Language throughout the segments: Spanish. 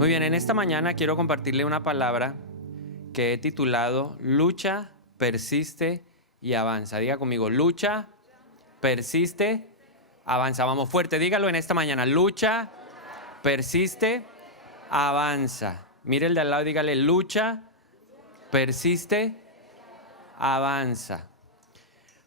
Muy bien, en esta mañana quiero compartirle una palabra que he titulado Lucha, persiste y avanza. Diga conmigo, lucha, persiste, avanza. Vamos fuerte, dígalo en esta mañana. Lucha, persiste, avanza. Mire el de al lado y dígale, lucha, persiste, avanza.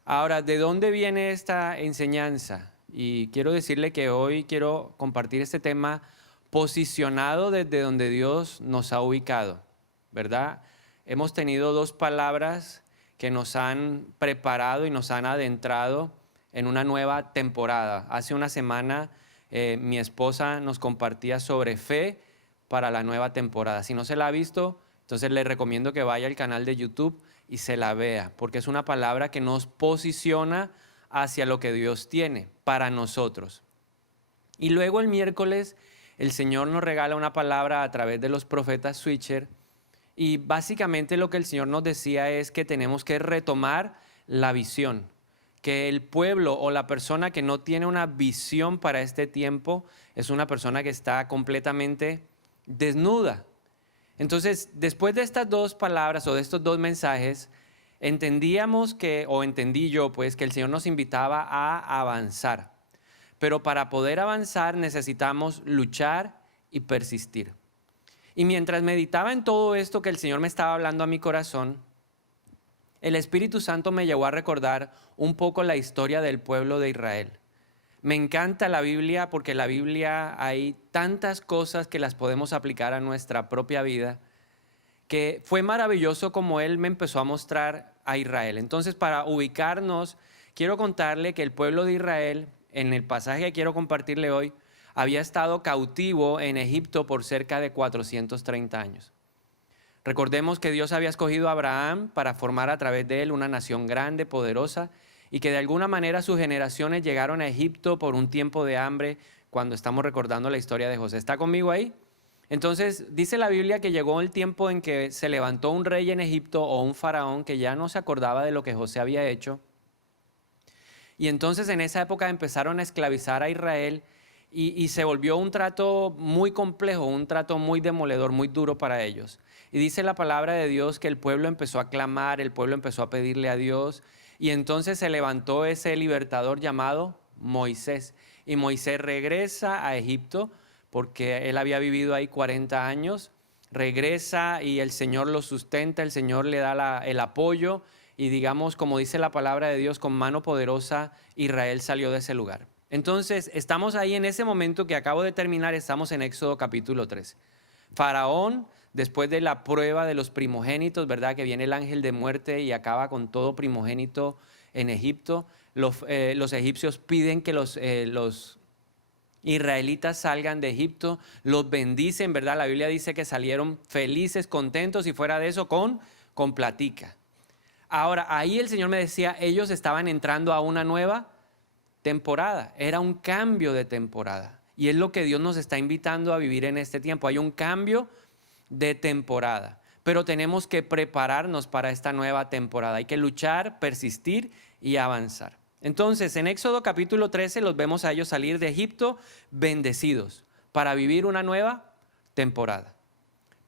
Ahora, ¿de dónde viene esta enseñanza? Y quiero decirle que hoy quiero compartir este tema posicionado desde donde Dios nos ha ubicado, ¿verdad? Hemos tenido dos palabras que nos han preparado y nos han adentrado en una nueva temporada. Hace una semana mi esposa nos compartía sobre fe para la nueva temporada. Si no se la ha visto, entonces le recomiendo que vaya al canal de YouTube y se la vea, porque es una palabra que nos posiciona hacia lo que Dios tiene para nosotros. Y luego el miércoles el Señor nos regala una palabra a través de los profetas Switcher, y básicamente lo que el Señor nos decía es que tenemos que retomar la visión, que el pueblo o la persona que no tiene una visión para este tiempo es una persona que está completamente desnuda. Entonces, después de estas dos palabras o de estos dos mensajes, entendíamos que, o entendí yo pues, que el Señor nos invitaba a avanzar. Pero para poder avanzar necesitamos luchar y persistir. Y mientras meditaba en todo esto que el Señor me estaba hablando a mi corazón, el Espíritu Santo me llevó a recordar un poco la historia del pueblo de Israel. Me encanta la Biblia porque en la Biblia hay tantas cosas que las podemos aplicar a nuestra propia vida, que fue maravilloso como Él me empezó a mostrar a Israel. Entonces, para ubicarnos, quiero contarle que el pueblo de Israel, en el pasaje que quiero compartirle hoy, había estado cautivo en Egipto por cerca de 430 años. Recordemos que Dios había escogido a Abraham para formar a través de él una nación grande, poderosa, y que de alguna manera sus generaciones llegaron a Egipto por un tiempo de hambre cuando estamos recordando la historia de José. ¿Está conmigo ahí? Entonces dice la Biblia que llegó el tiempo en que se levantó un rey en Egipto o un faraón que ya no se acordaba de lo que José había hecho. Y entonces en esa época empezaron a esclavizar a Israel y se volvió un trato muy complejo, un trato muy demoledor, muy duro para ellos. Y dice la palabra de Dios que el pueblo empezó a clamar, el pueblo empezó a pedirle a Dios, y entonces se levantó ese libertador llamado Moisés. Y Moisés regresa a Egipto porque él había vivido ahí 40 años, regresa y el Señor lo sustenta, el Señor le da el apoyo, y digamos, como dice la palabra de Dios, con mano poderosa Israel salió de ese lugar. Entonces, estamos ahí en ese momento que acabo de terminar, estamos en Éxodo capítulo 3. Faraón, después de la prueba de los primogénitos, ¿verdad? Que viene el ángel de muerte y acaba con todo primogénito en Egipto. Los egipcios piden que los israelitas salgan de Egipto, los bendicen, ¿verdad? La Biblia dice que salieron felices, contentos, y fuera de eso con platica. Ahora, ahí el Señor me decía, ellos estaban entrando a una nueva temporada, era un cambio de temporada. Y es lo que Dios nos está invitando a vivir en este tiempo. Hay un cambio de temporada, pero tenemos que prepararnos para esta nueva temporada. Hay que luchar, persistir y avanzar. Entonces, en Éxodo capítulo 13 los vemos a ellos salir de Egipto bendecidos para vivir una nueva temporada.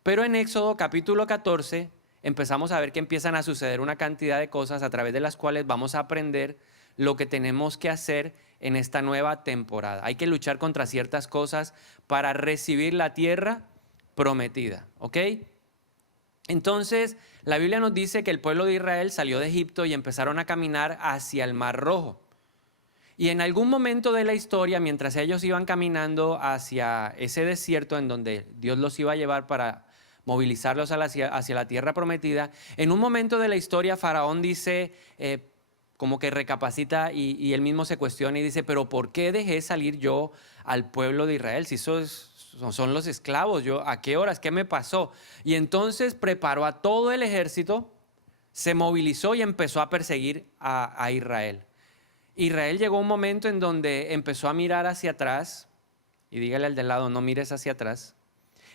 Pero en Éxodo capítulo 14 empezamos a ver que empiezan a suceder una cantidad de cosas a través de las cuales vamos a aprender lo que tenemos que hacer en esta nueva temporada. Hay que luchar contra ciertas cosas para recibir la tierra prometida, ¿ok? Entonces, la Biblia nos dice que el pueblo de Israel salió de Egipto y empezaron a caminar hacia el Mar Rojo. Y en algún momento de la historia, mientras ellos iban caminando hacia ese desierto en donde Dios los iba a llevar para movilizarlos hacia la tierra prometida, en un momento de la historia Faraón dice, como que recapacita y él mismo se cuestiona y dice, pero ¿por qué dejé salir yo al pueblo de Israel? Si son los esclavos, ¿a qué horas? ¿Qué me pasó? Y entonces preparó a todo el ejército, se movilizó y empezó a perseguir a Israel. Israel llegó a un momento en donde empezó a mirar hacia atrás, y dígale al del lado, no mires hacia atrás.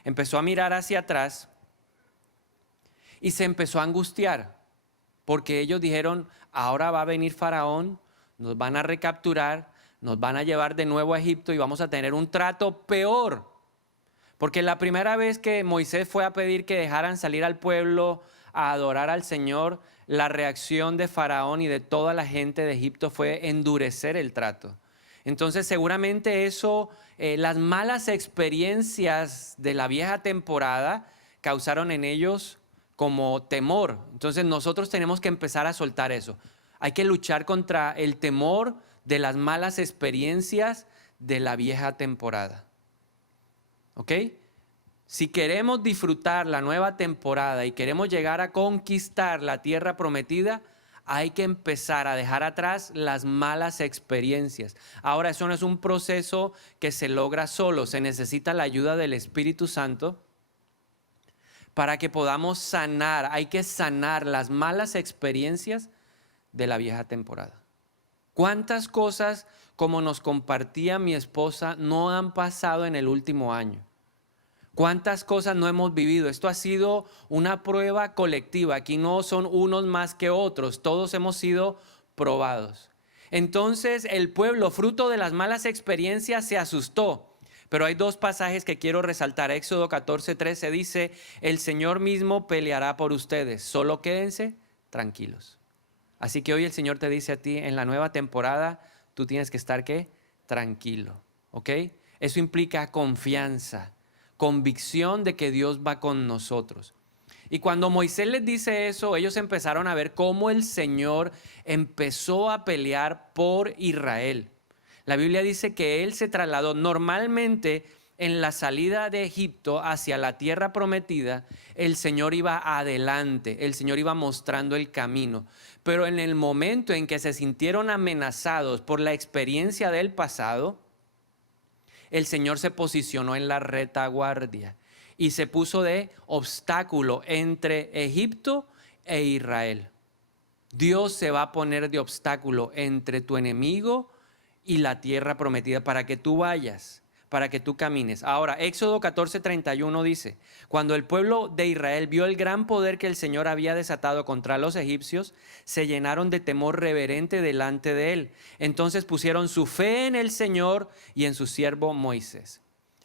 Empezó a mirar hacia atrás y se empezó a angustiar, porque ellos dijeron, ahora va a venir Faraón, nos van a recapturar, nos van a llevar de nuevo a Egipto y vamos a tener un trato peor. Porque la primera vez que Moisés fue a pedir que dejaran salir al pueblo a adorar al Señor, la reacción de Faraón y de toda la gente de Egipto fue endurecer el trato. Entonces seguramente eso, las malas experiencias de la vieja temporada causaron en ellos como temor. Entonces nosotros tenemos que empezar a soltar eso. Hay que luchar contra el temor de las malas experiencias de la vieja temporada. ¿Ok? Si queremos disfrutar la nueva temporada y queremos llegar a conquistar la tierra prometida, hay que empezar a dejar atrás las malas experiencias. Ahora, eso no es un proceso que se logra solo, se necesita la ayuda del Espíritu Santo para que podamos sanar. Hay que sanar las malas experiencias de la vieja temporada. ¿Cuántas cosas, como nos compartía mi esposa, no han pasado en el último año? ¿Cuántas cosas no hemos vivido? Esto ha sido una prueba colectiva. Aquí no son unos más que otros. Todos hemos sido probados. Entonces el pueblo, fruto de las malas experiencias, se asustó. Pero hay dos pasajes que quiero resaltar. Éxodo 14:13 dice, el Señor mismo peleará por ustedes. Solo quédense tranquilos. Así que hoy el Señor te dice a ti, en la nueva temporada, tú tienes que estar, ¿qué? Tranquilo. ¿Ok? Eso implica confianza. Convicción de que Dios va con nosotros. Y cuando Moisés les dice eso, ellos empezaron a ver cómo el Señor empezó a pelear por Israel. La Biblia dice que Él se trasladó. Normalmente en la salida de Egipto hacia la tierra prometida, el Señor iba adelante, el Señor iba mostrando el camino. Pero en el momento en que se sintieron amenazados por la experiencia del pasado, el Señor se posicionó en la retaguardia y se puso de obstáculo entre Egipto e Israel. Dios se va a poner de obstáculo entre tu enemigo y la tierra prometida para que tú vayas, para que tú camines. Ahora, Éxodo 14:31 dice, cuando el pueblo de Israel vio el gran poder que el Señor había desatado contra los egipcios, se llenaron de temor reverente delante de él. Entonces pusieron su fe en el Señor y en su siervo Moisés.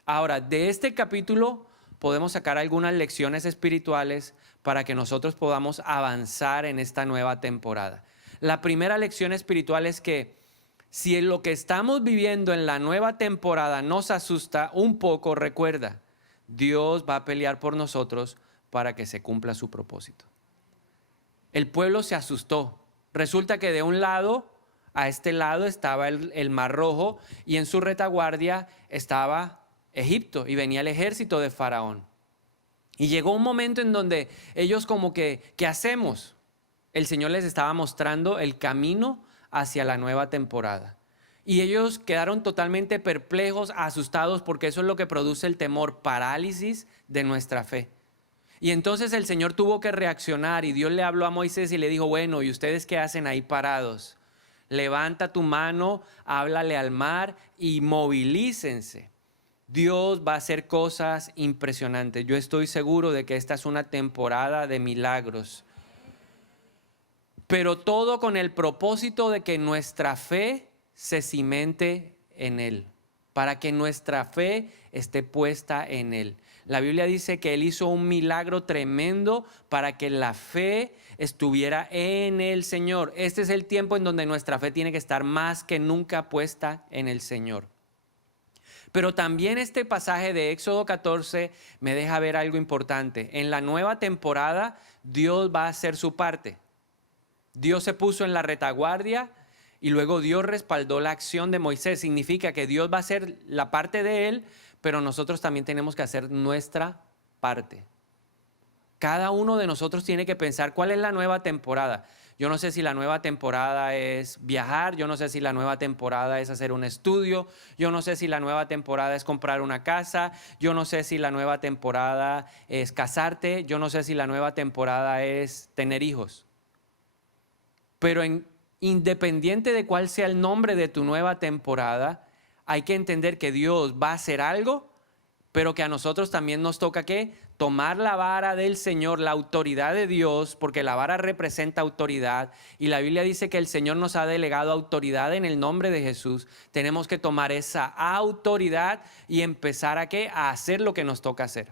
Ahora, de este capítulo podemos sacar algunas lecciones espirituales para que nosotros podamos avanzar en esta nueva temporada. La primera lección espiritual es que si lo que estamos viviendo en la nueva temporada nos asusta un poco, recuerda, Dios va a pelear por nosotros para que se cumpla su propósito. El pueblo se asustó. Resulta que de un lado a este lado estaba el Mar Rojo y en su retaguardia estaba Egipto y venía el ejército de Faraón. Y llegó un momento en donde ellos como que, ¿qué hacemos? El Señor les estaba mostrando el camino hacia la nueva temporada. Y ellos quedaron totalmente perplejos, asustados, porque eso es lo que produce el temor, parálisis de nuestra fe. Y entonces el Señor tuvo que reaccionar y Dios le habló a Moisés y le dijo, bueno, ¿y ustedes qué hacen ahí parados? Levanta tu mano, háblale al mar y movilícense. Dios va a hacer cosas impresionantes. Yo estoy seguro de que esta es una temporada de milagros. Pero todo con el propósito de que nuestra fe se cimente en Él, para que nuestra fe esté puesta en Él. La Biblia dice que Él hizo un milagro tremendo para que la fe estuviera en el Señor. Este es el tiempo en donde nuestra fe tiene que estar más que nunca puesta en el Señor. Pero también este pasaje de Éxodo 14 me deja ver algo importante. En la nueva temporada, Dios va a hacer su parte. Dios se puso en la retaguardia y luego Dios respaldó la acción de Moisés. Significa que Dios va a hacer la parte de él, pero nosotros también tenemos que hacer nuestra parte. Cada uno de nosotros tiene que pensar cuál es la nueva temporada. Yo no sé si la nueva temporada es viajar, yo no sé si la nueva temporada es hacer un estudio, yo no sé si la nueva temporada es comprar una casa, yo no sé si la nueva temporada es casarte, yo no sé si la nueva temporada es tener hijos. Pero independiente de cuál sea el nombre de tu nueva temporada, hay que entender que Dios va a hacer algo pero que a nosotros también nos toca ¿qué? Tomar la vara del Señor, la autoridad de Dios, porque la vara representa autoridad y la Biblia dice que el Señor nos ha delegado autoridad en el nombre de Jesús. Tenemos que tomar esa autoridad y empezar ¿a qué? A hacer lo que nos toca hacer.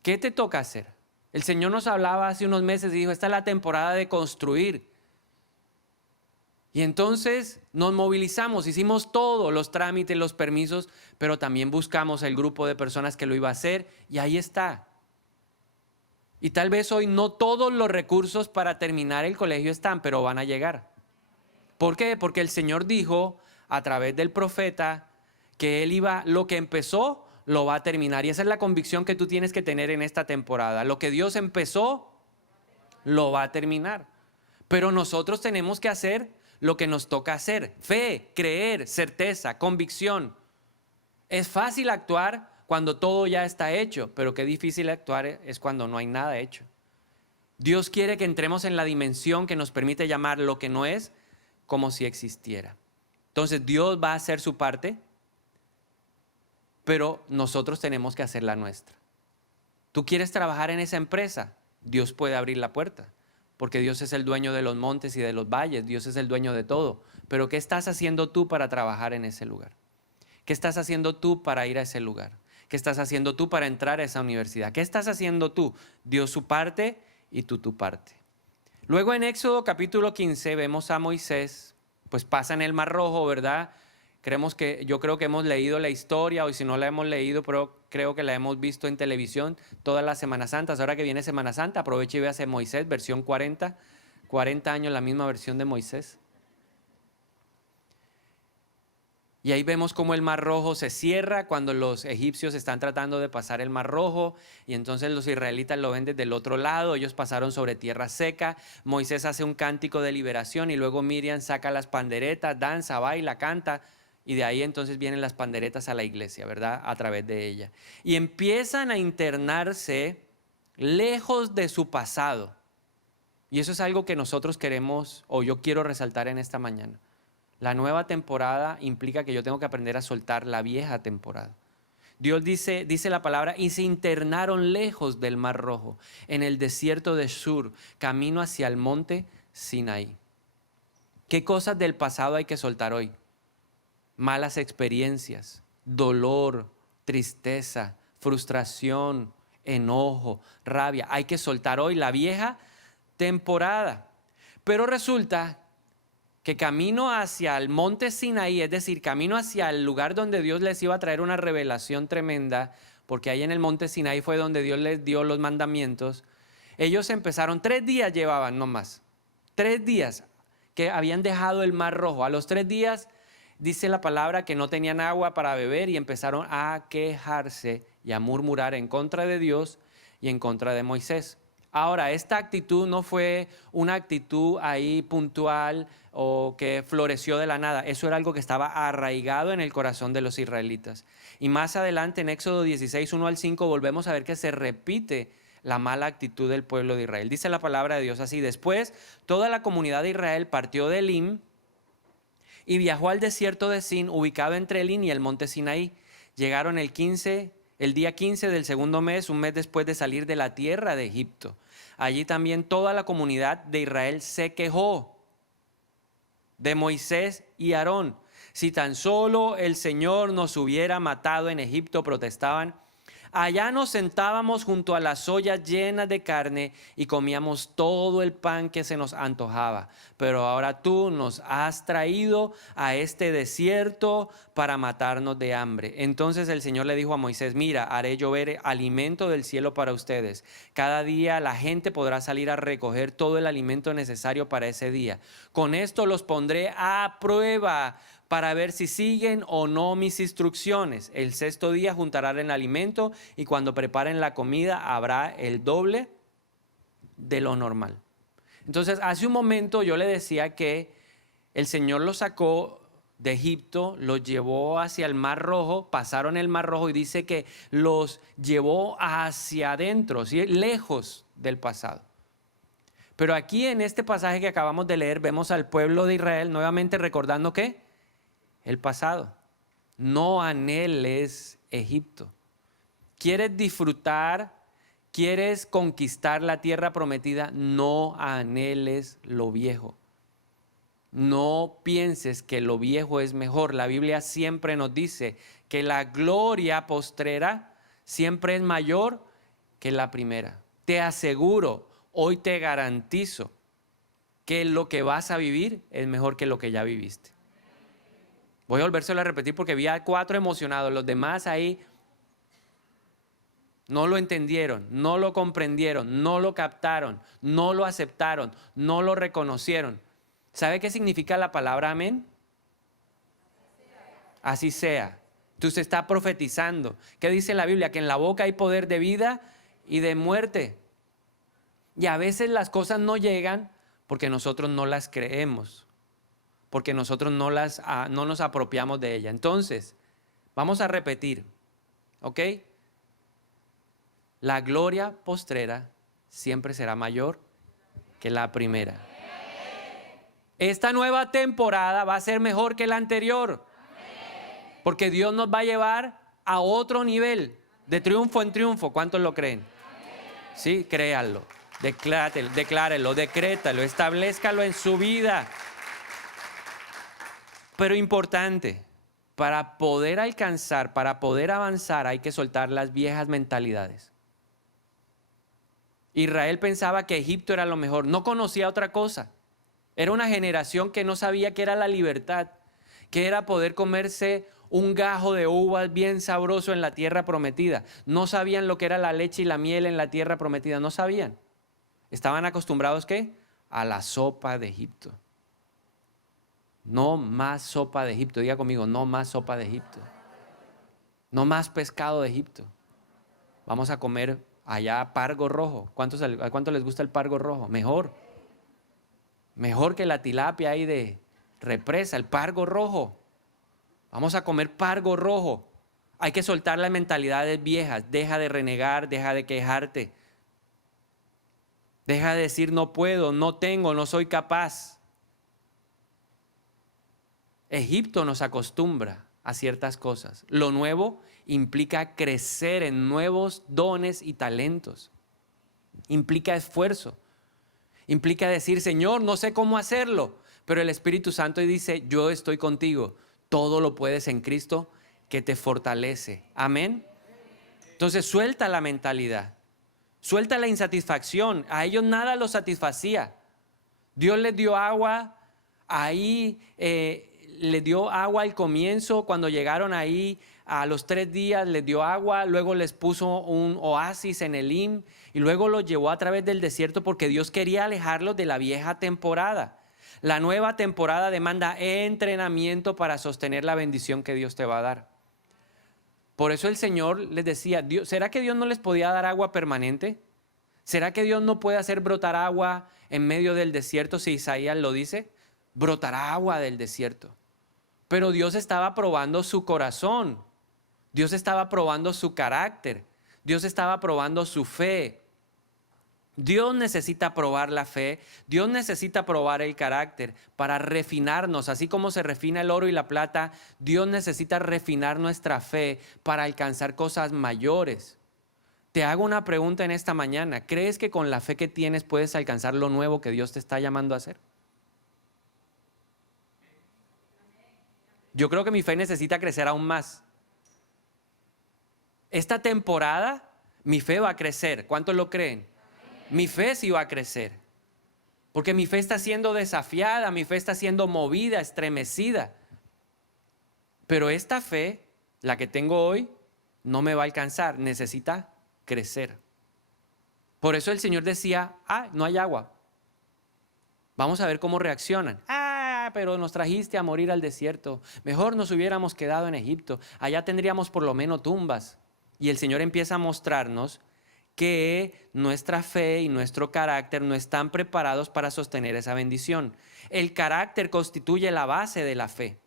¿Qué te toca hacer? El Señor nos hablaba hace unos meses y dijo, esta es la temporada de construir. Y entonces nos movilizamos, hicimos todo, los trámites, los permisos, pero también buscamos el grupo de personas que lo iba a hacer y ahí está. Y tal vez hoy no todos los recursos para terminar el colegio están, pero van a llegar. ¿Por qué? Porque el Señor dijo a través del profeta que Él iba, lo que empezó, lo va a terminar. Y esa es la convicción que tú tienes que tener en esta temporada. Lo que Dios empezó, lo va a terminar. Pero nosotros tenemos que hacer lo que nos toca hacer. Fe, creer, certeza, convicción. Es fácil actuar cuando todo ya está hecho, pero qué difícil actuar es cuando no hay nada hecho. Dios quiere que entremos en la dimensión que nos permite llamar lo que no es como si existiera. Entonces Dios va a hacer su parte, pero nosotros tenemos que hacer la nuestra. ¿Tú quieres trabajar en esa empresa? Dios puede abrir la puerta. Porque Dios es el dueño de los montes y de los valles, Dios es el dueño de todo. Pero ¿qué estás haciendo tú para trabajar en ese lugar? ¿Qué estás haciendo tú para ir a ese lugar? ¿Qué estás haciendo tú para entrar a esa universidad? ¿Qué estás haciendo tú? Dios su parte y tú tu parte. Luego en Éxodo capítulo 15 vemos a Moisés, pues pasa en el Mar Rojo, ¿verdad? Yo creo que hemos leído la historia, o si no la hemos leído, pero creo que la hemos visto en televisión todas las Semanas Santas. Ahora que viene Semana Santa, aproveche y véase Moisés, versión 40 años, la misma versión de Moisés. Y ahí vemos cómo el Mar Rojo se cierra cuando los egipcios están tratando de pasar el Mar Rojo y entonces los israelitas lo ven desde el otro lado, ellos pasaron sobre tierra seca, Moisés hace un cántico de liberación y luego Miriam saca las panderetas, danza, baila, canta. Y de ahí entonces vienen las panderetas a la iglesia, ¿verdad? A través de ella. Y empiezan a internarse lejos de su pasado. Y eso es algo que nosotros queremos, o yo quiero resaltar en esta mañana. La nueva temporada implica que yo tengo que aprender a soltar la vieja temporada. Dios dice la palabra, y se internaron lejos del Mar Rojo, en el desierto de Shur, camino hacia el monte Sinaí. ¿Qué cosas del pasado hay que soltar hoy? Malas experiencias, dolor, tristeza, frustración, enojo, rabia. Hay que soltar hoy la vieja temporada. Pero resulta que camino hacia el monte Sinaí, es decir, camino hacia el lugar donde Dios les iba a traer una revelación tremenda, porque ahí en el monte Sinaí fue donde Dios les dio los mandamientos. Ellos empezaron, 3 días llevaban, no más. 3 días que habían dejado el Mar Rojo. A los 3 días dice la palabra que no tenían agua para beber y empezaron a quejarse y a murmurar en contra de Dios y en contra de Moisés. Ahora, esta actitud no fue una actitud ahí puntual o que floreció de la nada. Eso era algo que estaba arraigado en el corazón de los israelitas. Y más adelante en Éxodo 16, 1 al 5, volvemos a ver que se repite la mala actitud del pueblo de Israel. Dice la palabra de Dios así: después toda la comunidad de Israel partió de Elim y viajó al desierto de Sin, ubicado entre Elim y el monte Sinaí. Llegaron el día 15 del segundo mes, un mes después de salir de la tierra de Egipto. Allí también toda la comunidad de Israel se quejó de Moisés y Aarón. Si tan solo el Señor nos hubiera matado en Egipto, protestaban. Allá nos sentábamos junto a las ollas llenas de carne y comíamos todo el pan que se nos antojaba. Pero ahora tú nos has traído a este desierto para matarnos de hambre. Entonces el Señor le dijo a Moisés: mira, haré llover alimento del cielo para ustedes. Cada día la gente podrá salir a recoger todo el alimento necesario para ese día. Con esto los pondré a prueba para ver si siguen o no mis instrucciones. El 6º día juntarán el alimento y cuando preparen la comida habrá el doble de lo normal. Entonces, hace un momento yo le decía que el Señor los sacó de Egipto, los llevó hacia el Mar Rojo, pasaron el Mar Rojo y dice que los llevó hacia adentro, ¿sí? Lejos del pasado. Pero aquí en este pasaje que acabamos de leer vemos al pueblo de Israel nuevamente recordando que el pasado. No anheles Egipto. ¿Quieres disfrutar? ¿Quieres conquistar la tierra prometida? No anheles lo viejo. No pienses que lo viejo es mejor. La Biblia siempre nos dice que la gloria postrera siempre es mayor que la primera. Te aseguro, hoy te garantizo que lo que vas a vivir es mejor que lo que ya viviste. Voy a volvérselo a repetir porque vi a 4 emocionados, los demás ahí no lo entendieron, no lo comprendieron, no lo captaron, no lo aceptaron, no lo reconocieron. ¿Sabe qué significa la palabra amén? Así sea. Entonces está profetizando. ¿Qué dice la Biblia? Que en la boca hay poder de vida y de muerte. Y a veces las cosas no llegan porque nosotros no las creemos, porque nosotros no nos apropiamos de ella. Entonces, vamos a repetir, ¿ok? La gloria postrera siempre será mayor que la primera. Esta nueva temporada va a ser mejor que la anterior, porque Dios nos va a llevar a otro nivel, de triunfo en triunfo. ¿Cuántos lo creen? Sí, créanlo, declárelo, decrétalo, establezcalo en su vida. Pero importante, para poder alcanzar, para poder avanzar, hay que soltar las viejas mentalidades. Israel pensaba que Egipto era lo mejor, no conocía otra cosa. Era una generación que no sabía qué era la libertad, que era poder comerse un gajo de uvas bien sabroso en la tierra prometida. No sabían lo que era la leche y la miel en la tierra prometida, no sabían. Estaban acostumbrados, ¿qué? A la sopa de Egipto. No más sopa de Egipto, diga conmigo, no más sopa de Egipto. No más pescado de Egipto. Vamos a comer allá pargo rojo. ¿A cuántos les gusta el pargo rojo? Mejor que la tilapia ahí de represa, el pargo rojo. Vamos a comer pargo rojo. Hay que soltar las mentalidades viejas. Deja de renegar, deja de quejarte. Deja de decir no puedo, no tengo, no soy capaz. Egipto nos acostumbra a ciertas cosas. Lo nuevo implica crecer en nuevos dones y talentos. Implica esfuerzo. Implica decir, Señor, no sé cómo hacerlo, pero el Espíritu Santo dice, yo estoy contigo. Todo lo puedes en Cristo que te fortalece. Amén. Entonces suelta la mentalidad. Suelta la insatisfacción. A ellos nada los satisfacía. Dios les dio agua ahí, les dio agua al comienzo, cuando llegaron ahí a los 3 días les dio agua, luego les puso un oasis en Elim y luego los llevó a través del desierto porque Dios quería alejarlos de la vieja temporada. La nueva temporada demanda entrenamiento para sostener la bendición que Dios te va a dar. Por eso el Señor les decía, ¿será que Dios no les podía dar agua permanente? ¿Será que Dios no puede hacer brotar agua en medio del desierto si Isaías lo dice? Brotará agua del desierto. Pero Dios estaba probando su corazón. Dios estaba probando su carácter. Dios estaba probando su fe. Dios necesita probar la fe. Dios necesita probar el carácter para refinarnos. Así como se refina el oro y la plata, Dios necesita refinar nuestra fe para alcanzar cosas mayores. Te hago una pregunta en esta mañana. ¿Crees que con la fe que tienes puedes alcanzar lo nuevo que Dios te está llamando a hacer? Yo creo que mi fe necesita crecer aún más. Esta temporada mi fe va a crecer. ¿Cuántos lo creen? Mi fe sí va a crecer. Porque mi fe está siendo desafiada, mi fe está siendo movida, estremecida. Pero esta fe, la que tengo hoy, no me va a alcanzar. Necesita crecer. Por eso el Señor decía, no hay agua. Vamos a ver cómo reaccionan. Pero nos trajiste a morir al desierto. Mejor nos hubiéramos quedado en Egipto. Allá tendríamos por lo menos tumbas. Y el Señor empieza a mostrarnos que nuestra fe y nuestro carácter no están preparados para sostener esa bendición. El carácter constituye la base de la fe.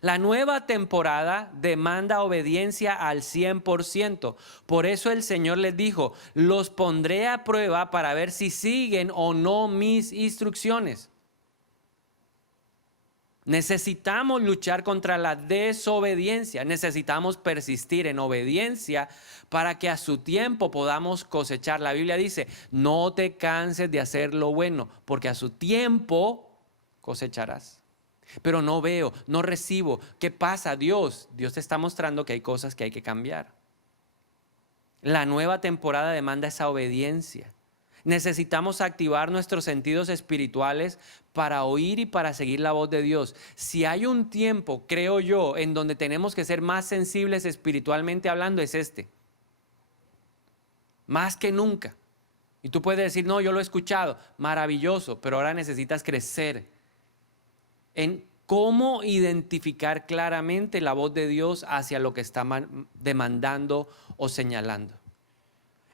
La nueva temporada demanda obediencia al 100%. Por eso el Señor les dijo, los pondré a prueba para ver si siguen o no mis instrucciones. Necesitamos luchar contra la desobediencia. Necesitamos persistir en obediencia para que a su tiempo podamos cosechar. La Biblia dice, no te canses de hacer lo bueno, porque a su tiempo cosecharás. Pero no veo, no recibo. ¿Qué pasa? Dios te está mostrando que hay cosas que hay que cambiar. La nueva temporada demanda esa obediencia. Necesitamos activar nuestros sentidos espirituales para oír y para seguir la voz de Dios. Si hay un tiempo, creo yo, en donde tenemos que ser más sensibles espiritualmente hablando, es este. Más que nunca. Y tú puedes decir, no, yo lo he escuchado, maravilloso, pero ahora necesitas crecer en cómo identificar claramente la voz de Dios hacia lo que está demandando o señalando.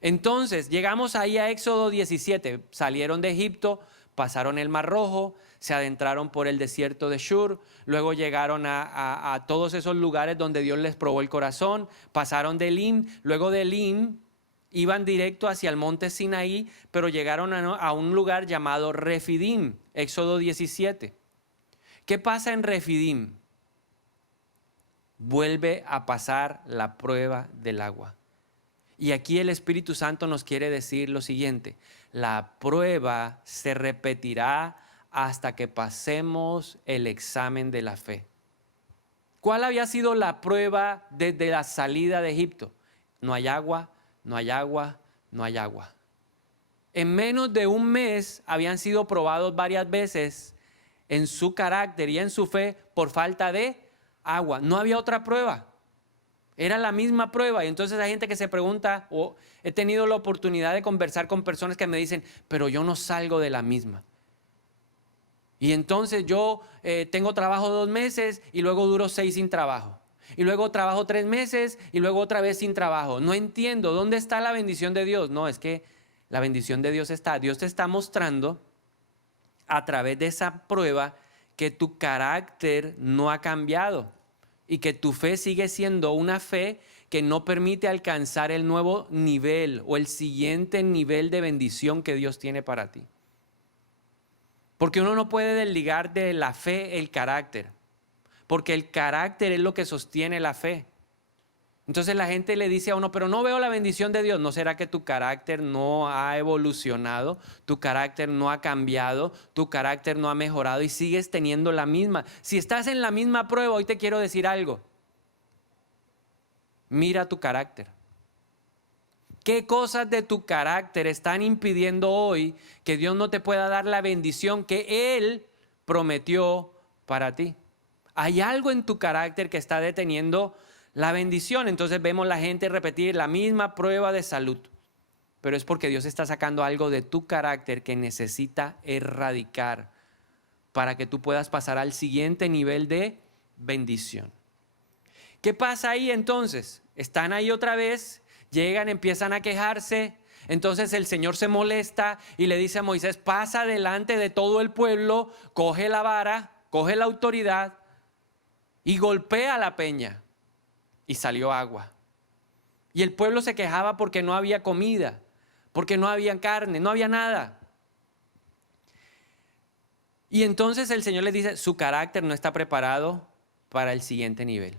Entonces, llegamos ahí a Éxodo 17, salieron de Egipto, pasaron el Mar Rojo, se adentraron por el desierto de Shur, luego llegaron a todos esos lugares donde Dios les probó el corazón, pasaron de Elim, luego de Elim iban directo hacia el monte Sinaí, pero llegaron a un lugar llamado Refidim, Éxodo 17. ¿Qué pasa en Refidim? Vuelve a pasar la prueba del agua. Y aquí el Espíritu Santo nos quiere decir lo siguiente: la prueba se repetirá hasta que pasemos el examen de la fe. ¿Cuál había sido la prueba desde la salida de Egipto? No hay agua, no hay agua, no hay agua. En menos de un mes habían sido probados varias veces en su carácter y en su fe por falta de agua. No había otra prueba. Era la misma prueba. Y entonces hay gente que se pregunta, o he tenido la oportunidad de conversar con personas que me dicen, pero yo no salgo de la misma. Y entonces yo tengo trabajo 2 meses y luego duro 6 sin trabajo. Y luego trabajo 3 meses y luego otra vez sin trabajo. No entiendo, ¿dónde está la bendición de Dios? No, es que la bendición de Dios está. Dios te está mostrando a través de esa prueba que tu carácter no ha cambiado. Y que tu fe sigue siendo una fe que no permite alcanzar el nuevo nivel o el siguiente nivel de bendición que Dios tiene para ti. Porque uno no puede desligar de la fe el carácter. Porque el carácter es lo que sostiene la fe. Entonces la gente le dice a uno, pero no veo la bendición de Dios. ¿No será que tu carácter no ha evolucionado? Tu carácter no ha cambiado, tu carácter no ha mejorado y sigues teniendo la misma. Si estás en la misma prueba, hoy te quiero decir algo. Mira tu carácter. ¿Qué cosas de tu carácter están impidiendo hoy que Dios no te pueda dar la bendición que Él prometió para ti? Hay algo en tu carácter que está deteniendo la bendición. Entonces vemos la gente repetir la misma prueba de salud, pero es porque Dios está sacando algo de tu carácter que necesita erradicar para que tú puedas pasar al siguiente nivel de bendición. ¿Qué pasa ahí entonces? Están ahí otra vez, llegan, empiezan a quejarse. Entonces el Señor se molesta y le dice a Moisés, pasa delante de todo el pueblo, coge la vara, coge la autoridad y golpea la peña. Y salió agua. Y el pueblo se quejaba porque no había comida, porque no había carne, no había nada. Y entonces el Señor les dice, su carácter no está preparado para el siguiente nivel.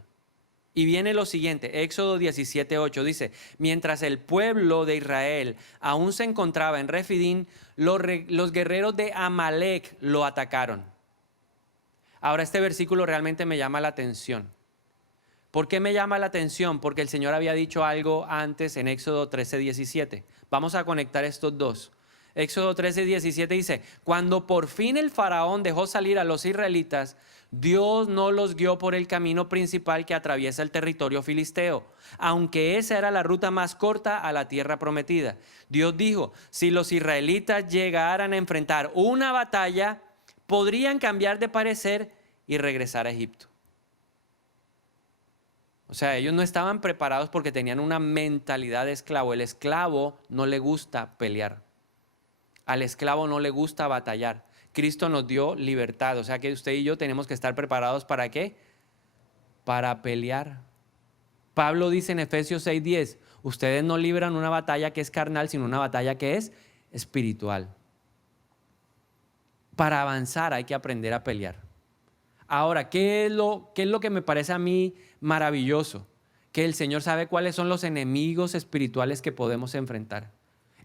Y viene lo siguiente, Éxodo 17:8 dice, mientras el pueblo de Israel aún se encontraba en Refidim, los guerreros de Amalek lo atacaron. Ahora este versículo realmente me llama la atención. ¿Por qué me llama la atención? Porque el Señor había dicho algo antes en Éxodo 13:17. Vamos a conectar estos dos. Éxodo 13:17 dice, cuando por fin el faraón dejó salir a los israelitas, Dios no los guió por el camino principal que atraviesa el territorio filisteo, aunque esa era la ruta más corta a la tierra prometida. Dios dijo, si los israelitas llegaran a enfrentar una batalla, podrían cambiar de parecer y regresar a Egipto. O sea, ellos no estaban preparados porque tenían una mentalidad de esclavo. El esclavo no le gusta pelear. Al esclavo no le gusta batallar. Cristo nos dio libertad. O sea que usted y yo tenemos que estar preparados ¿para qué? Para pelear. Pablo dice en Efesios 6:10, ustedes no libran una batalla que es carnal, sino una batalla que es espiritual. Para avanzar hay que aprender a pelear. Ahora, ¿qué es lo que me parece a mí maravilloso? Que el Señor sabe cuáles son los enemigos espirituales que podemos enfrentar.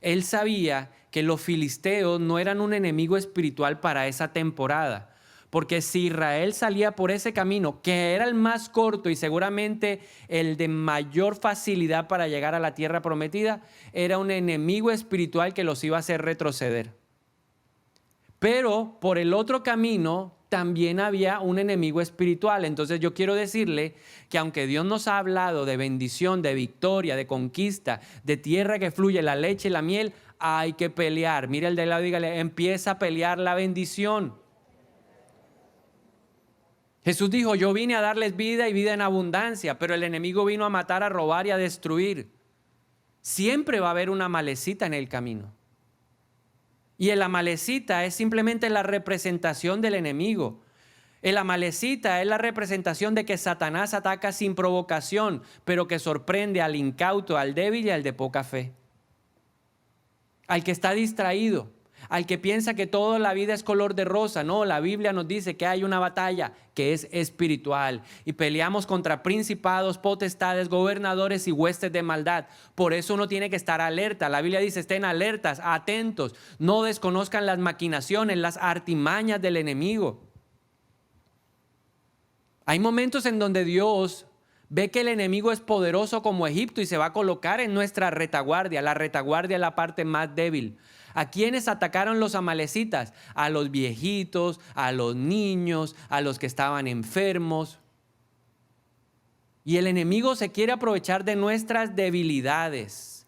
Él sabía que los filisteos no eran un enemigo espiritual para esa temporada, porque si Israel salía por ese camino, que era el más corto y seguramente el de mayor facilidad para llegar a la tierra prometida, era un enemigo espiritual que los iba a hacer retroceder. Pero por el otro camino también había un enemigo espiritual. Entonces yo quiero decirle que aunque Dios nos ha hablado de bendición, de victoria, de conquista, de tierra que fluye la leche y la miel, hay que pelear. Mira el de lado y dígale, empieza a pelear la bendición. Jesús dijo, yo vine a darles vida y vida en abundancia, pero el enemigo vino a matar, a robar y a destruir. Siempre va a haber una amalecita en el camino. Y el amalecita es simplemente la representación del enemigo. El amalecita es la representación de que Satanás ataca sin provocación, pero que sorprende al incauto, al débil y al de poca fe. Al que está distraído, al que piensa que toda la vida es color de rosa. No, la Biblia nos dice que hay una batalla que es espiritual y peleamos contra principados, potestades, gobernadores y huestes de maldad. Por eso uno tiene que estar alerta. La Biblia dice, estén alertas, atentos, no desconozcan las maquinaciones, las artimañas del enemigo. Hay momentos en donde Dios ve que el enemigo es poderoso como Egipto y se va a colocar en nuestra retaguardia. La retaguardia es la parte más débil. ¿A quiénes atacaron los amalecitas? A los viejitos, a los niños, a los que estaban enfermos. Y el enemigo se quiere aprovechar de nuestras debilidades.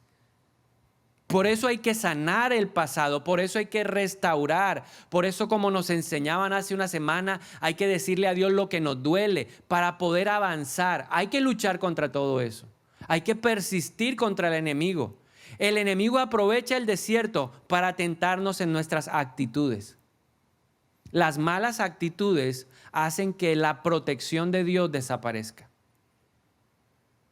Por eso hay que sanar el pasado, por eso hay que restaurar, por eso como nos enseñaban hace una semana, hay que decirle a Dios lo que nos duele para poder avanzar. Hay que luchar contra todo eso, hay que persistir contra el enemigo. El enemigo aprovecha el desierto para tentarnos en nuestras actitudes. Las malas actitudes hacen que la protección de Dios desaparezca.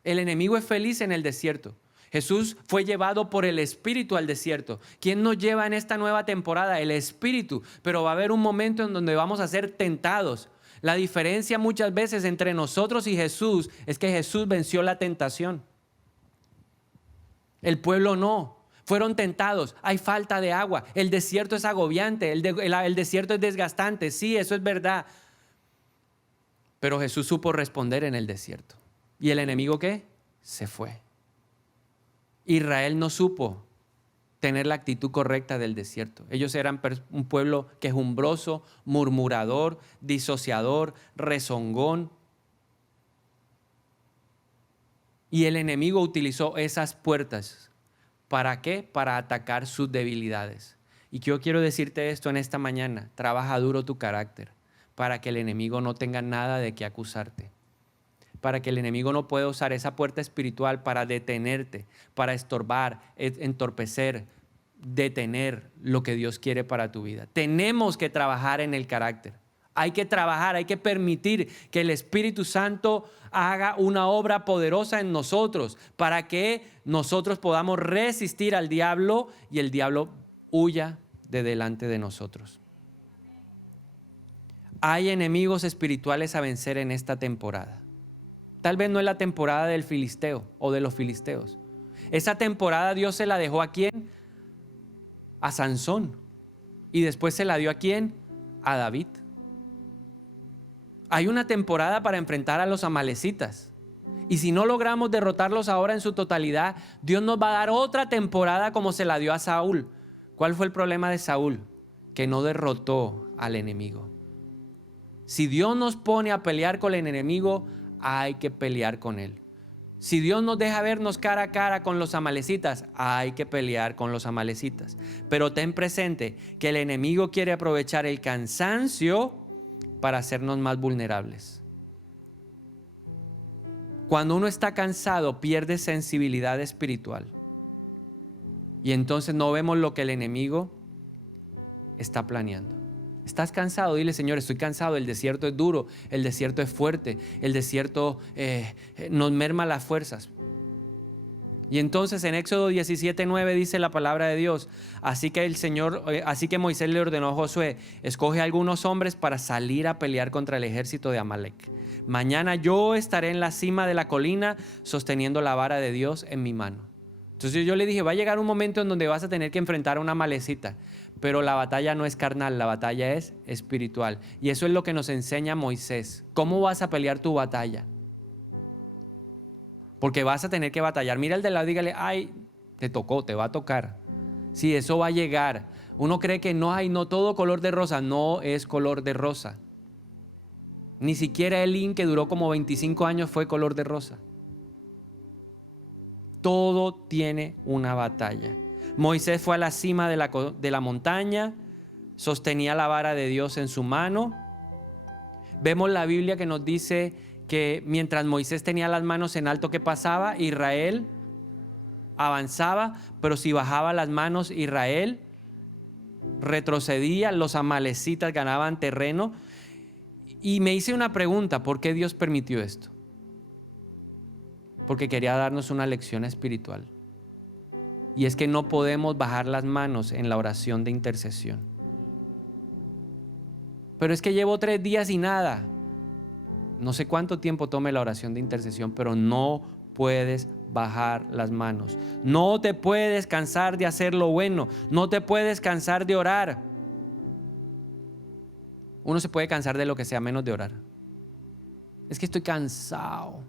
El enemigo es feliz en el desierto. Jesús fue llevado por el Espíritu al desierto. ¿Quién nos lleva en esta nueva temporada? El Espíritu. Pero va a haber un momento en donde vamos a ser tentados. La diferencia muchas veces entre nosotros y Jesús es que Jesús venció la tentación. El pueblo no. Fueron tentados. Hay falta de agua. El desierto es agobiante. El desierto es desgastante. Sí, eso es verdad. Pero Jesús supo responder en el desierto. ¿Y el enemigo qué? Se fue. Israel no supo tener la actitud correcta del desierto. Ellos eran un pueblo quejumbroso, murmurador, disociador, rezongón. Y el enemigo utilizó esas puertas. ¿Para qué? Para atacar sus debilidades. Y yo quiero decirte esto en esta mañana. Trabaja duro tu carácter para que el enemigo no tenga nada de qué acusarte. Para que el enemigo no pueda usar esa puerta espiritual para detenerte, para estorbar, entorpecer, detener lo que Dios quiere para tu vida. Tenemos que trabajar en el carácter. Hay que trabajar, hay que permitir que el Espíritu Santo haga una obra poderosa en nosotros para que nosotros podamos resistir al diablo y el diablo huya de delante de nosotros. Hay enemigos espirituales a vencer en esta temporada. Tal vez no es la temporada del filisteo o de los filisteos. Esa temporada Dios se la dejó ¿a quién? A Sansón. Y después se la dio ¿a quién? A David. Hay una temporada para enfrentar a los amalecitas. Y si no logramos derrotarlos ahora en su totalidad, Dios nos va a dar otra temporada como se la dio a Saúl. ¿Cuál fue el problema de Saúl? Que no derrotó al enemigo. Si Dios nos pone a pelear con el enemigo, hay que pelear con él. Si Dios nos deja vernos cara a cara con los amalecitas, hay que pelear con los amalecitas. Pero ten presente que el enemigo quiere aprovechar el cansancio para hacernos más vulnerables. Cuando uno está cansado, pierde sensibilidad espiritual. Y entonces no vemos lo que el enemigo está planeando. ¿Estás cansado? Dile, Señor, estoy cansado, el desierto es duro, el desierto es fuerte, el desierto nos merma las fuerzas. Y entonces en Éxodo 17:9 dice la palabra de Dios: así que Moisés le ordenó a Josué: escoge algunos hombres para salir a pelear contra el ejército de Amalec. Mañana yo estaré en la cima de la colina sosteniendo la vara de Dios en mi mano. Entonces yo le dije: va a llegar un momento en donde vas a tener que enfrentar a una malecita, pero la batalla no es carnal, la batalla es espiritual. Y eso es lo que nos enseña Moisés. ¿Cómo vas a pelear tu batalla? Porque vas a tener que batallar. Mira al de lado y dígale: ay, te tocó, te va a tocar. Sí, eso va a llegar. Uno cree que no hay, no todo color de rosa. No es color de rosa. Ni siquiera Elín, que duró como 25 años, fue color de rosa. Todo tiene una batalla. Moisés fue a la cima de la montaña, sostenía la vara de Dios en su mano. Vemos la Biblia que nos dice que mientras Moisés tenía las manos en alto, ¿qué pasaba? Israel avanzaba, pero si bajaba las manos, Israel retrocedía, los amalecitas ganaban terreno. Y me hice una pregunta: ¿por qué Dios permitió esto? Porque quería darnos una lección espiritual. Y es que no podemos bajar las manos en la oración de intercesión. Pero es que llevo 3 días y nada. No sé cuánto tiempo tome la oración de intercesión, pero no puedes bajar las manos. No te puedes cansar de hacer lo bueno. No te puedes cansar de orar. Uno se puede cansar de lo que sea menos de orar. Es que estoy cansado.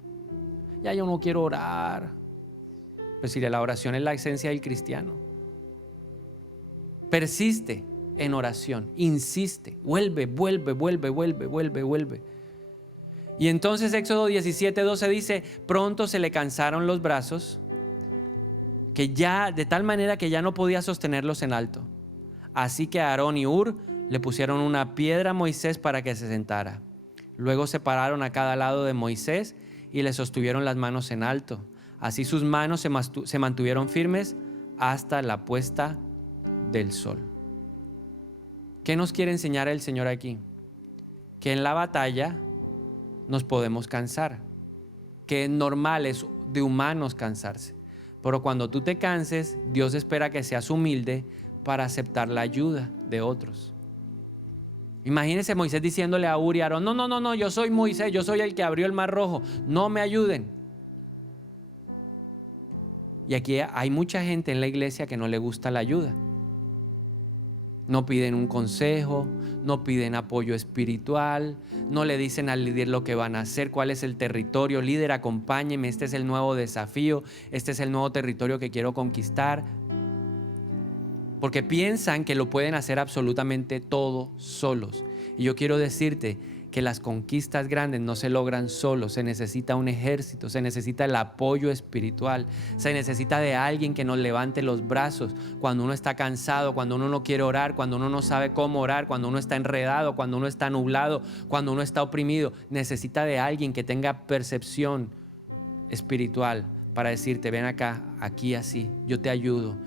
Ya yo no quiero orar. Pues si la oración es la esencia del cristiano. Persiste en oración. Insiste. Vuelve. Y entonces Éxodo 17:12 dice: pronto se le cansaron los brazos, que ya, de tal manera que ya no podía sostenerlos en alto. Así que Aarón y Hur le pusieron una piedra a Moisés para que se sentara. Luego separaron a cada lado de Moisés y le sostuvieron las manos en alto. Así sus manos se mantuvieron firmes hasta la puesta del sol. ¿Qué nos quiere enseñar el Señor aquí? Que en la batalla nos podemos cansar, que es normal, es de humanos cansarse. Pero cuando tú te canses, Dios espera que seas humilde para aceptar la ayuda de otros. Imagínense Moisés diciéndole a Hur y a Aarón: no, yo soy Moisés, yo soy el que abrió el mar rojo, no me ayuden. Y aquí hay mucha gente en la iglesia que no le gusta la ayuda. No piden un consejo, no piden apoyo espiritual, no le dicen al líder lo que van a hacer, cuál es el territorio. Líder, acompáñeme, este es el nuevo desafío, este es el nuevo territorio que quiero conquistar. Porque piensan que lo pueden hacer absolutamente todo solos. Y yo quiero decirte que las conquistas grandes no se logran solos. Se necesita un ejército, se necesita el apoyo espiritual, se necesita de alguien que nos levante los brazos cuando uno está cansado, cuando uno no quiere orar, cuando uno no sabe cómo orar, cuando uno está enredado, cuando uno está nublado, cuando uno está oprimido. Necesita de alguien que tenga percepción espiritual para decirte: ven acá, aquí así, yo te ayudo.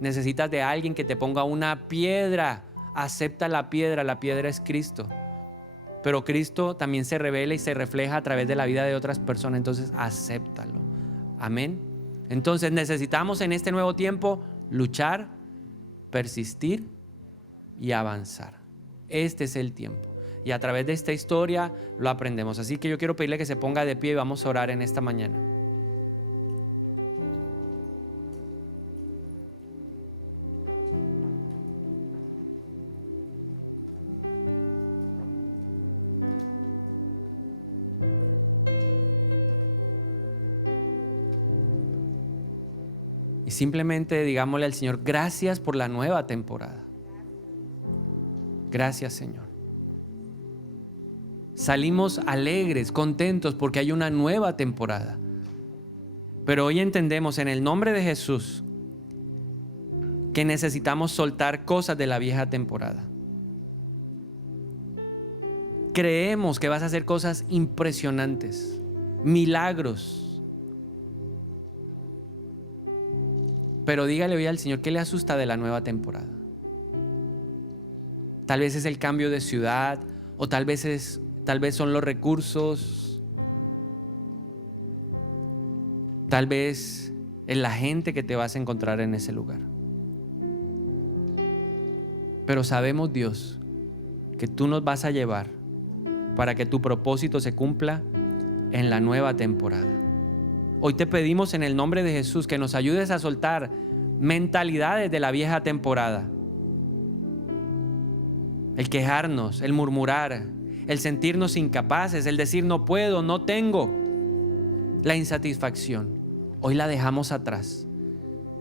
Necesitas de alguien que te ponga una piedra. Acepta la piedra es Cristo. Pero Cristo también se revela y se refleja a través de la vida de otras personas. Entonces acéptalo. Amén. Entonces necesitamos en este nuevo tiempo luchar, persistir y avanzar. Este es el tiempo. Y a través de esta historia lo aprendemos. Así que yo quiero pedirle que se ponga de pie y vamos a orar en esta mañana. Y simplemente digámosle al Señor: gracias por la nueva temporada. Gracias, Señor. Salimos alegres, contentos porque hay una nueva temporada. Pero hoy entendemos en el nombre de Jesús que necesitamos soltar cosas de la vieja temporada. Creemos que vas a hacer cosas impresionantes, milagros. Pero dígale hoy al Señor: ¿qué le asusta de la nueva temporada? Tal vez es el cambio de ciudad, o tal vez son los recursos, tal vez en la gente que te vas a encontrar en ese lugar. Pero sabemos, Dios, que tú nos vas a llevar para que tu propósito se cumpla en la nueva temporada. Hoy te pedimos en el nombre de Jesús que nos ayudes a soltar mentalidades de la vieja temporada. El quejarnos, el murmurar, el sentirnos incapaces, el decir no puedo, no tengo. La insatisfacción, hoy la dejamos atrás.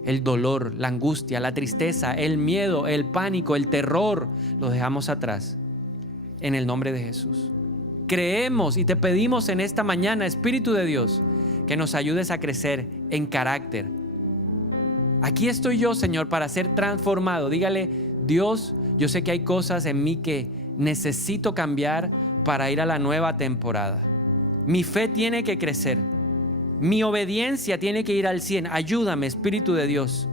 El dolor, la angustia, la tristeza, el miedo, el pánico, el terror, lo dejamos atrás en el nombre de Jesús. Creemos y te pedimos en esta mañana, Espíritu de Dios, que nos ayudes a crecer en carácter. Aquí estoy yo, Señor, para ser transformado. Dígale, Dios, yo sé que hay cosas en mí que necesito cambiar para ir a la nueva temporada. Mi fe tiene que crecer. Mi obediencia tiene que ir al 100. Ayúdame, Espíritu de Dios.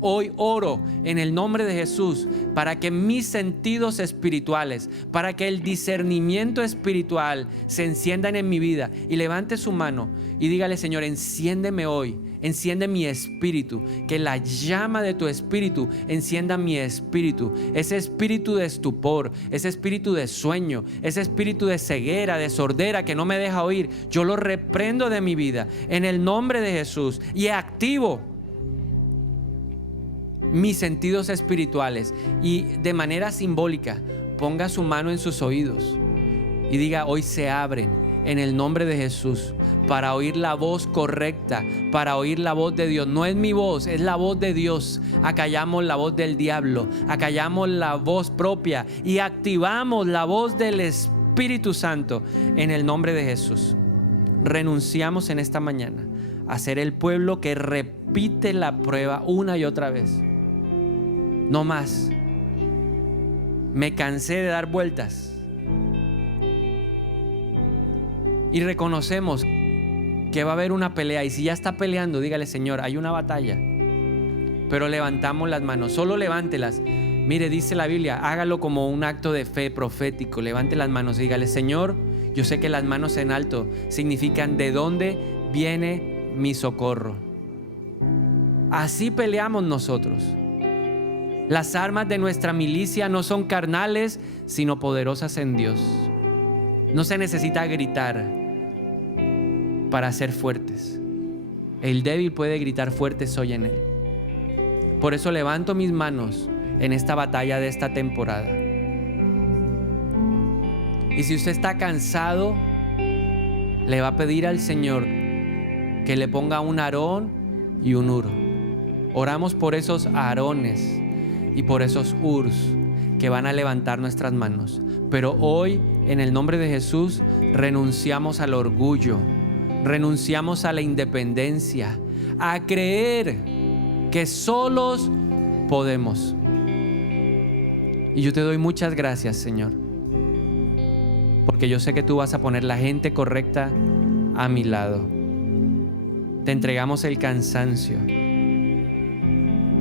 Hoy oro en el nombre de Jesús para que mis sentidos espirituales, para que el discernimiento espiritual se enciendan en mi vida. Y levante su mano y dígale, Señor, enciéndeme hoy, enciende mi espíritu, que la llama de tu espíritu encienda mi espíritu. Ese espíritu de estupor, ese espíritu de sueño, ese espíritu de ceguera, de sordera que no me deja oír, yo lo reprendo de mi vida en el nombre de Jesús y activo mis sentidos espirituales. Y de manera simbólica ponga su mano en sus oídos y diga, hoy se abren en el nombre de Jesús para oír la voz correcta, para oír la voz de Dios. No es mi voz, es la voz de Dios. Acallamos la voz del diablo, acallamos la voz propia y activamos la voz del Espíritu Santo en el nombre de Jesús. Renunciamos en esta mañana a ser el pueblo que repite la prueba una y otra vez. No más. Me cansé de dar vueltas. Y reconocemos que va a haber una pelea. Y si ya está peleando, dígale, Señor, hay una batalla. Pero levantamos las manos. Solo levántelas. Mire, dice la Biblia, hágalo como un acto de fe profético. Levante las manos y dígale, Señor, yo sé que las manos en alto significan de dónde viene mi socorro. Así peleamos nosotros. Las armas de nuestra milicia no son carnales, sino poderosas en Dios. No se necesita gritar para ser fuertes. El débil puede gritar fuertes hoy en Él. Por eso levanto mis manos en esta batalla de esta temporada. Y si usted está cansado, le va a pedir al Señor que le ponga un Aarón y un Hur. Oramos por esos Aarones y por esos Hurs que van a levantar nuestras manos. Pero hoy, en el nombre de Jesús, renunciamos al orgullo, renunciamos a la independencia, a creer que solos podemos. Y yo te doy muchas gracias, Señor, porque yo sé que tú vas a poner la gente correcta a mi lado. Te entregamos el cansancio.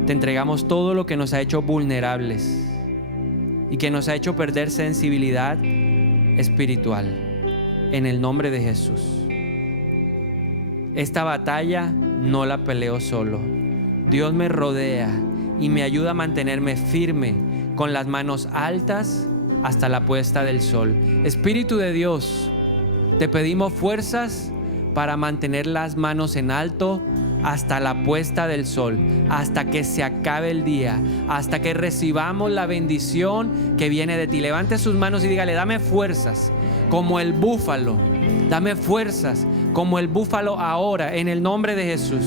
Te entregamos todo lo que nos ha hecho vulnerables y que nos ha hecho perder sensibilidad espiritual. En el nombre de Jesús. Esta batalla no la peleo solo. Dios me rodea y me ayuda a mantenerme firme con las manos altas hasta la puesta del sol. Espíritu de Dios, te pedimos fuerzas para mantener las manos en alto hasta la puesta del sol, hasta que se acabe el día, hasta que recibamos la bendición que viene de ti. Levante sus manos y dígale, dame fuerzas como el búfalo, dame fuerzas como el búfalo ahora, en el nombre de Jesús.